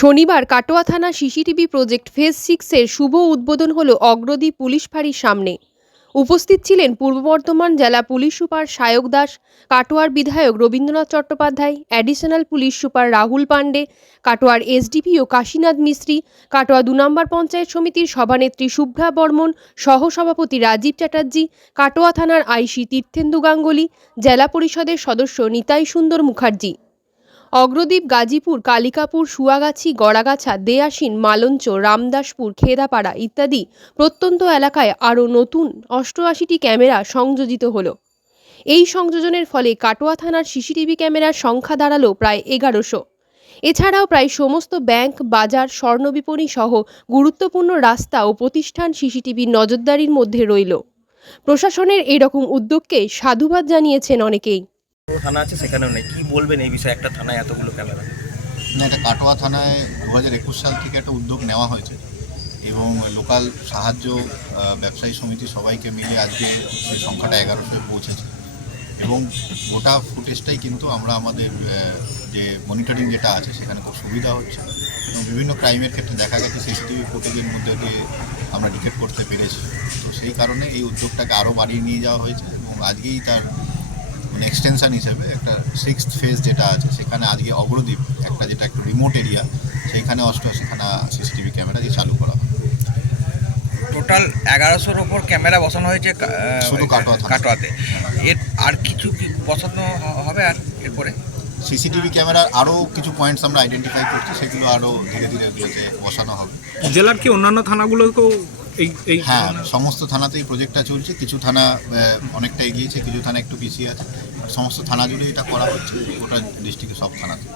শনিবার কাটোয়া থানা CCTV project phase 6-এর শুভ উদ্বোধন হলো অগ্রদীপ পুলিশ ফাঁড়ির সামনে। উপস্থিত ছিলেন পূর্ব বর্ধমান জেলা পুলিশ সুপার সায়ক দাস, কাটোয়ার বিধায়ক Rabindranath Chattopadhyay, additional police super Rahul Pandey, কাটোয়ার এসডিপিও কাশীনাথ মিস্ত্রি, কাটোয়া 2 নম্বর পঞ্চায়েত সমিতির সভানেত্রী শুভ্রা বর্মন, সহসভাপতি রাজীব চ্যাটার্জি, কাটোয়া থানার আইসি তীর্থেন্দু গাঙ্গুলি, জেলা পরিষদের সদস্য নিতাই সুন্দর মুখার্জি। অগ্রদীপ গাজীপুর, কালিকাপুর, সুয়াগাছি, গড়াগাছা, দেয়াসিন, মালঞ্চ, রামদাসপুর, খেদাপাড়া ইত্যাদি প্রত্যন্ত এলাকায় আরও নতুন 88টি ক্যামেরা সংযোজিত হলো। এই সংযোজনের ফলে কাটোয়া থানার সিসিটিভি ক্যামেরার সংখ্যা দাঁড়ালো প্রায় 1100। এছাড়াও প্রায় সমস্ত ব্যাংক, বাজার, স্বর্ণবিপণী সহ গুরুত্বপূর্ণ রাস্তা ও প্রতিষ্ঠান সিসিটিভির নজরদারির মধ্যে রইল। প্রশাসনের এরকম উদ্যোগকে সাধুবাদ জানিয়েছেন অনেকেই। থানা আছে সেখানেও নেই, কি বলবেন এই বিষয়ে? একটা থানায় এতগুলো ক্যামেরা। না, এটা কাটোয়া থানায় 2021 সাল থেকে একটা উদ্যোগ নেওয়া হয়েছে এবং লোকাল সাহায্য ব্যবসায়ী সমিতি সবাইকে মিলে আজকে সেই সংখ্যাটা 1100-এ পৌঁছেছে এবং গোটা ফুটেজটাই কিন্তু আমরা আমাদের যে মনিটরিং যেটা আছে সেখানে খুব সুবিধা হচ্ছে এবং বিভিন্ন ক্রাইমের ক্ষেত্রে দেখা গেছে সিসিটিভি ফুটেজের মধ্যে দিয়ে আমরা ডিটেক্ট করতে পেরেছি। তো সেই কারণে এই উদ্যোগটাকে আরও বাড়িয়ে নিয়ে যাওয়া হয়েছে এবং আজকেই তার এক্সটেনশন হিসেবে একটা 6th ফেজ যেটা আছে সেখানে আজকে অগ্রদীপ একটা যেটা একটু রিমোট এরিয়া সেইখানে 88খানা সিসিটিভি ক্যামেরা দিয়ে চালু করা হয়। টোটাল 1100-র ওপর ক্যামেরা বসানো হয়েছে শুধু কাটোয়াতে। এর আর কিছু কি বসানো হবে আর এরপরে? সিসিটিভি ক্যামেরার আরও কিছু পয়েন্টস আমরা আইডেন্টিফাই করছি, সেগুলো আরও ধীরে ধীরে এগুলোতে বসানো হবে। জেলার কি অন্যান্য থানাগুলোকেও এই হ্যাঁ, সমস্ত থানাতেই প্রজেক্টটা চলছে। কিছু থানা অনেকটা এগিয়েছে, কিছু থানা একটু পিছিয়ে আছে। সমস্ত থানা জুড়ে এটা করা হচ্ছে, গোটা ডিস্ট্রিক্টে সব থানাতে।